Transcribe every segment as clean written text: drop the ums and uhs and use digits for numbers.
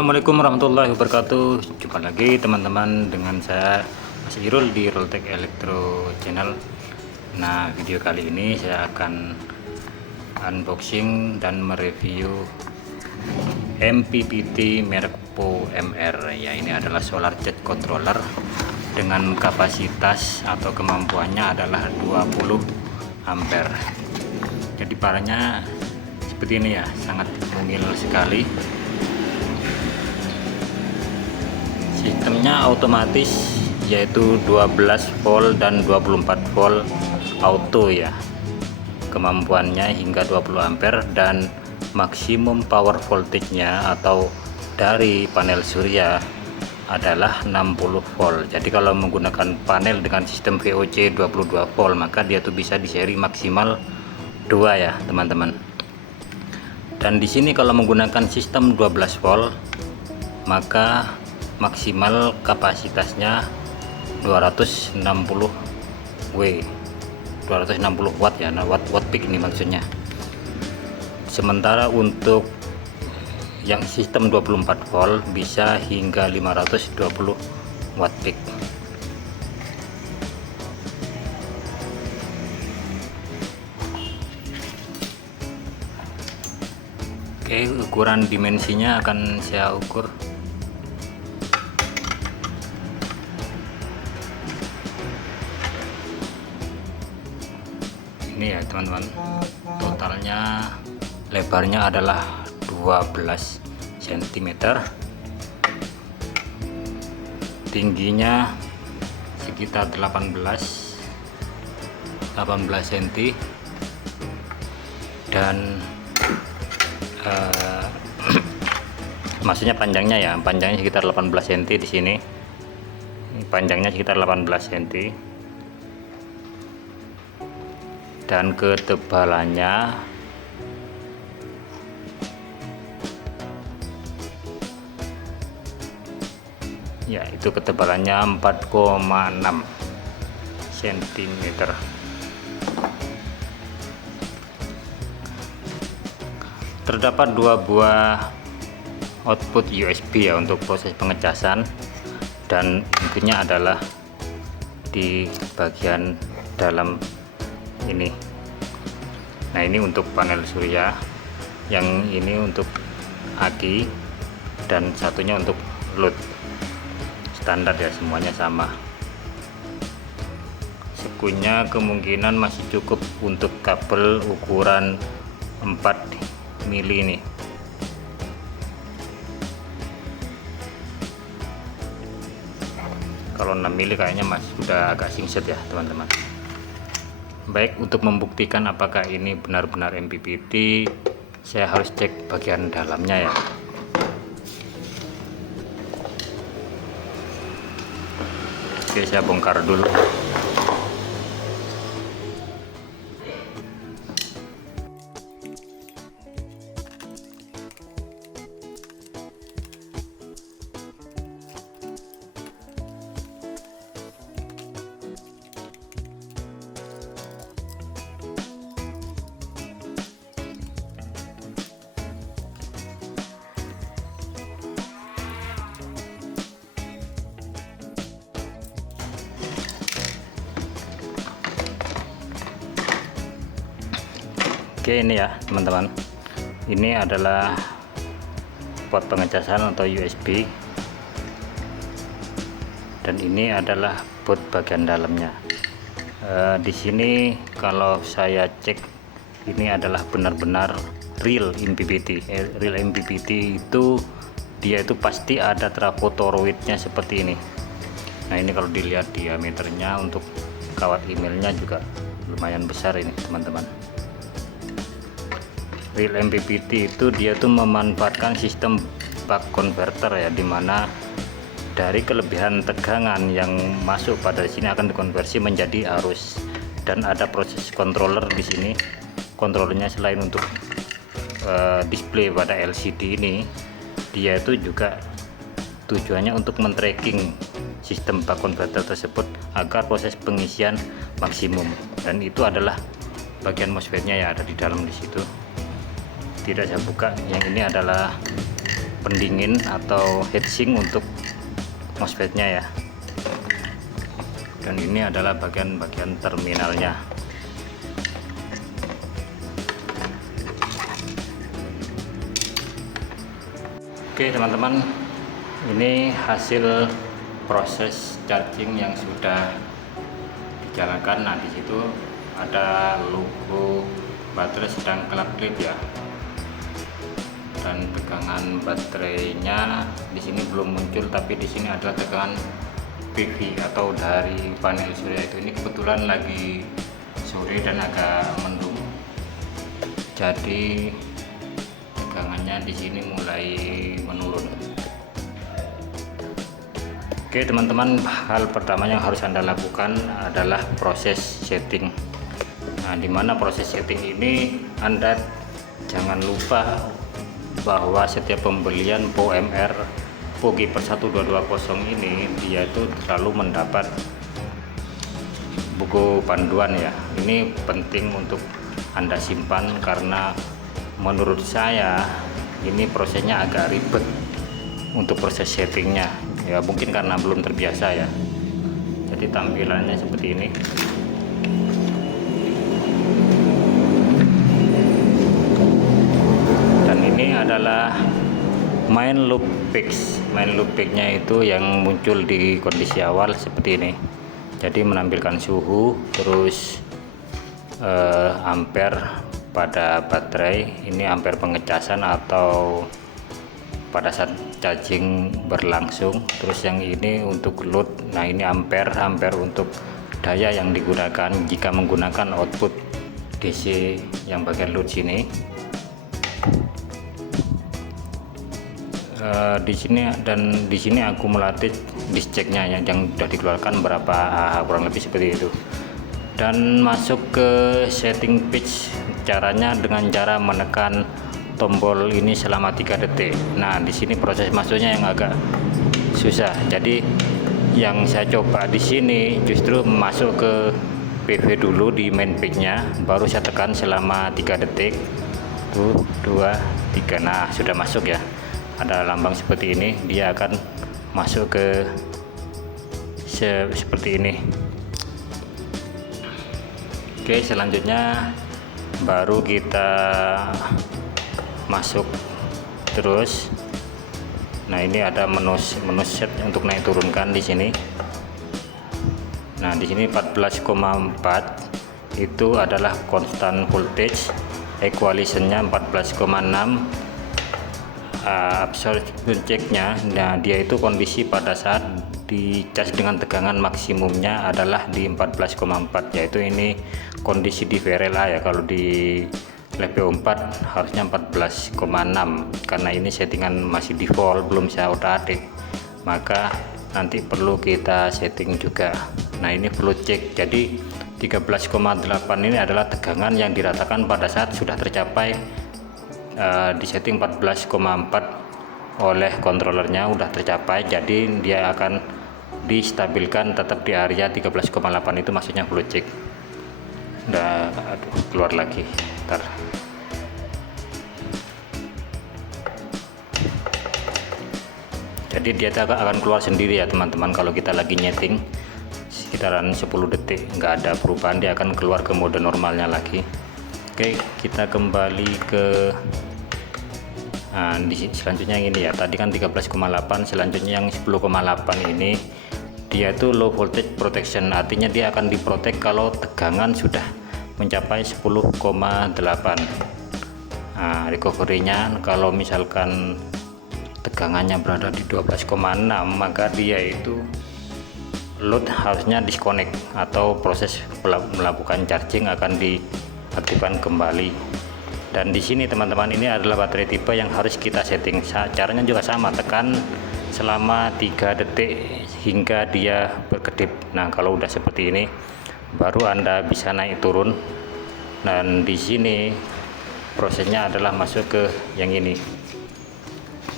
Assalamualaikum warahmatullahi wabarakatuh. Jumpa lagi teman-teman dengan saya Mas Irul di Roltek Elektro Channel. Nah, video kali ini saya akan unboxing dan mereview MPPT merek PO MR. Ya, ini adalah solar jet controller dengan kapasitas atau kemampuannya adalah 20 ampere. Jadi parahnya seperti ini ya, sangat mungil sekali. Sistemnya otomatis, yaitu 12 volt dan 24 volt auto ya. Kemampuannya hingga 20 ampere dan maksimum power voltage-nya atau dari panel surya adalah 60 volt. Jadi kalau menggunakan panel dengan sistem VOC 22 volt, maka dia tuh bisa di seri maksimal 2 ya, teman-teman. Dan di sini kalau menggunakan sistem 12 volt, maka maksimal kapasitasnya 260 watt ya, watt peak ini maksudnya. Sementara untuk yang sistem 24 volt bisa hingga 520 watt peak. Oke, ukuran dimensinya akan saya ukur. Ini ya teman-teman, totalnya lebarnya adalah 12 cm, tingginya sekitar 18 cm, dan maksudnya panjangnya ya, panjangnya sekitar 18 cm di sini. Panjangnya sekitar 18 cm. Dan ketebalannya ya, itu ketebalannya 4,6 cm. Terdapat 2 buah output USB ya untuk proses pengecasan, dan intinya adalah di bagian dalam ini. Nah, ini untuk panel surya, yang ini untuk aki, dan satunya untuk load. Standar ya, semuanya sama. Sekunya kemungkinan masih cukup untuk kabel ukuran 4 mili nih. Kalau 6 mili kayaknya masih sudah agak singset ya teman-teman. Baik, untuk membuktikan apakah ini benar-benar MPPT, saya harus cek bagian dalamnya ya. Oke, saya bongkar dulu. Oke, ini ya teman-teman, ini adalah port pengecasan atau USB, dan ini adalah boot bagian dalamnya. Di sini kalau saya cek, ini adalah benar-benar real MPPT. Real MPPT itu dia itu pasti ada trafo toroidnya seperti ini. Nah, ini kalau dilihat diameternya untuk kawat emailnya juga lumayan besar ini teman-teman. Real MPPT itu dia tuh memanfaatkan sistem buck converter ya, dimana dari kelebihan tegangan yang masuk pada sini akan dikonversi menjadi arus, dan ada proses controller di sini. Kontrolnya selain untuk display pada LCD ini, dia itu juga tujuannya untuk men-tracking sistem buck converter tersebut agar proses pengisian maksimum, dan itu adalah bagian MOSFET-nya ya, ada di dalam di situ. Tidak saya buka. Yang ini adalah pendingin atau heatsink untuk MOSFET-nya ya. Dan ini adalah bagian-bagian terminalnya. Oke teman-teman, ini hasil proses charging yang sudah dijalankan. Nah, di situ ada logo baterai sedang kelap-kelip ya. Dan tegangan baterainya di sini belum muncul, tapi di sini adalah tegangan PV atau dari panel surya itu. Ini kebetulan lagi sore dan agak mendung. Jadi tegangannya di sini mulai menurun. Oke teman-teman, hal pertama yang harus Anda lakukan adalah proses setting. Nah, dimana proses setting ini Anda jangan lupa bahwa setiap pembelian POMR Keeper 1220 ini dia itu selalu mendapat buku panduan ya. Ini penting untuk Anda simpan karena menurut saya ini prosesnya agak ribet untuk proses settingnya ya, mungkin karena belum terbiasa ya. Jadi tampilannya seperti ini. Dan ini adalah main loop peak-nya itu yang muncul di kondisi awal seperti ini. Jadi menampilkan suhu, terus ampere pada baterai, ini ampere pengecasan atau pada saat charging berlangsung, terus yang ini untuk load. Nah, ini ampere untuk daya yang digunakan jika menggunakan output DC yang bagian load sini. Di sini akumulatif discharge-nya yang sudah dikeluarkan berapa kurang lebih seperti itu. Dan masuk ke setting pitch, caranya dengan cara menekan tombol ini selama 3 detik. Nah, di sini proses masuknya yang agak susah. Jadi yang saya coba di sini justru masuk ke PV dulu di main pitch-nya, baru saya tekan selama 3 detik. 1, 2, 3. Nah, sudah masuk ya. Ada lambang seperti ini, dia akan masuk ke seperti ini. Oke, selanjutnya baru kita masuk terus. Nah, ini ada menu set untuk naik turunkan di sini. Nah, di sini 14,4 itu adalah constant voltage, equalizer-nya 14,6. Absorption check-nya, nah dia itu kondisi pada saat di cas dengan tegangan maksimumnya adalah di 14,4, yaitu ini kondisi di VRLA ya. Kalau di LPO4 harusnya 14,6, karena ini settingan masih default, belum saya otak-atik, maka nanti perlu kita setting juga. Nah, ini perlu cek. Jadi 13,8 ini adalah tegangan yang diratakan pada saat sudah tercapai di setting 14,4 oleh kontrolernya udah tercapai, jadi dia akan distabilkan tetap di area 13,8 itu, maksudnya full check. Udah, keluar lagi ntar. Jadi dia akan keluar sendiri ya teman-teman. Kalau kita lagi nyeting sekitaran 10 detik nggak ada perubahan, dia akan keluar ke mode normalnya lagi. Oke, kita kembali ke selanjutnya yang ini ya. Tadi kan 13,8, selanjutnya yang 10,8 ini dia itu low voltage protection, artinya dia akan diprotek kalau tegangan sudah mencapai 10,8. Nah, recovery-nya kalau misalkan tegangannya berada di 12,6, maka dia itu load harusnya disconnect atau proses melakukan charging akan diaktifkan kembali. Dan di sini teman-teman, ini adalah baterai tipe yang harus kita setting. Caranya juga sama, tekan selama 3 detik hingga dia berkedip. Nah, kalau udah seperti ini baru Anda bisa naik turun. Dan di sini prosesnya adalah masuk ke yang ini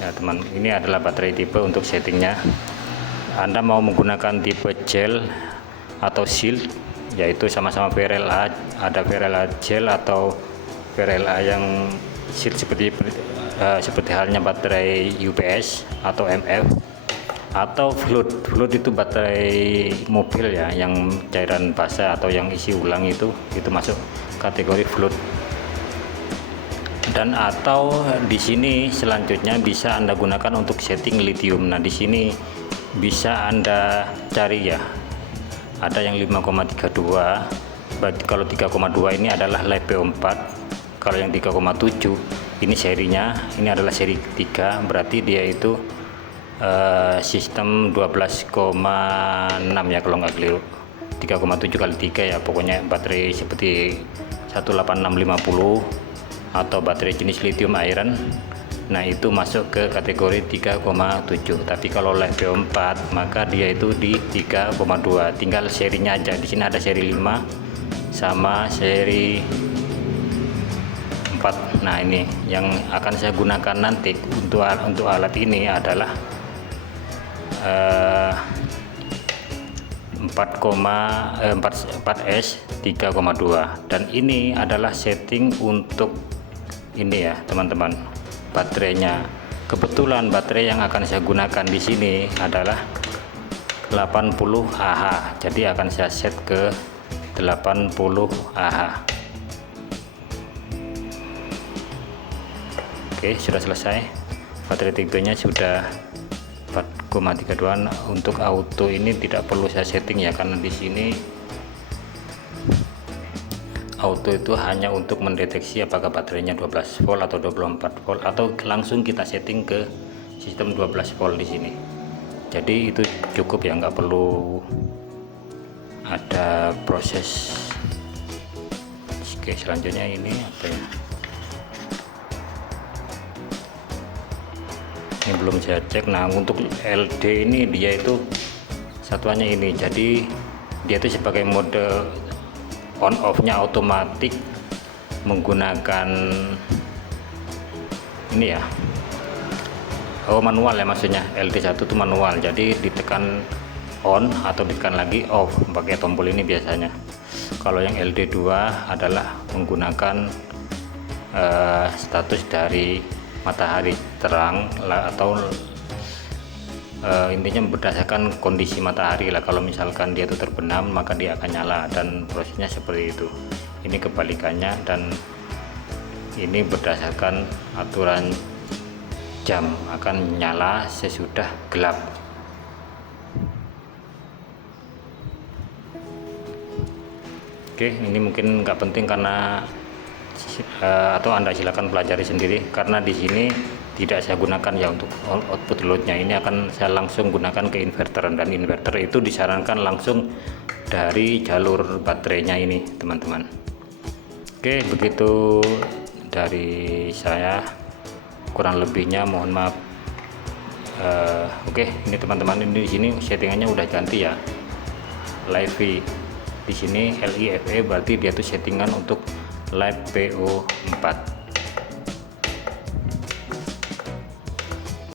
ya teman. Ini adalah baterai tipe untuk settingnya. Anda mau menggunakan tipe gel atau shield, yaitu sama-sama VRLA, ada VRLA gel atau VRLA yang shield seperti seperti halnya baterai UPS atau MF atau flood itu baterai mobil ya, yang cairan basah atau yang isi ulang itu masuk kategori flood. Dan atau di sini selanjutnya bisa Anda gunakan untuk setting lithium. Nah, di sini bisa Anda cari ya, ada yang 5,32. berarti kalau 3,2 ini adalah LiPo4. Kalau yang 3,7 ini serinya, ini adalah seri 3, berarti dia itu sistem 12,6 ya kalau nggak keliru, 3,7 kali 3 ya, pokoknya baterai seperti 18650 atau baterai jenis lithium iron. Nah, itu masuk ke kategori 3,7. Tapi kalau LiPo4 maka dia itu di 3,2. Tinggal serinya aja. Di sini ada seri 5 sama seri 4. Nah, ini yang akan saya gunakan nanti untuk alat ini adalah 4S 3,2, dan ini adalah setting untuk ini ya teman-teman, baterainya. Kebetulan baterai yang akan saya gunakan di sini adalah 80 Ah, jadi akan saya set ke 80 Ah. Oke, sudah selesai. Baterai tipenya sudah 4,32. Untuk auto ini tidak perlu saya setting ya, karena di sini auto itu hanya untuk mendeteksi apakah baterainya 12 volt atau 24 volt, atau langsung kita setting ke sistem 12 volt di sini. Jadi itu cukup ya, nggak perlu ada proses. Oke, selanjutnya ini apa ya? Ini belum saya cek. Nah, untuk LD ini dia itu satuannya ini, jadi dia itu sebagai mode on off nya otomatis menggunakan ini ya, manual ya, maksudnya LD1 itu manual, jadi ditekan on atau ditekan lagi off pakai tombol ini biasanya. Kalau yang LD2 adalah menggunakan status dari matahari terang atau intinya berdasarkan kondisi matahari lah. Kalau misalkan dia itu terbenam maka dia akan nyala, dan prosesnya seperti itu. Ini kebalikannya, dan ini berdasarkan aturan jam akan nyala sesudah gelap. Oke, ini mungkin nggak penting karena atau Anda silakan pelajari sendiri, karena di sini tidak saya gunakan ya untuk output loadnya. Ini akan saya langsung gunakan ke inverter, dan inverter itu disarankan langsung dari jalur baterainya ini teman-teman. Oke, begitu dari saya, kurang lebihnya mohon maaf. Oke, ini teman-teman, ini di sini settingannya udah ganti ya, LiPo. Di sini LiFe berarti dia tuh settingan untuk LiPo4.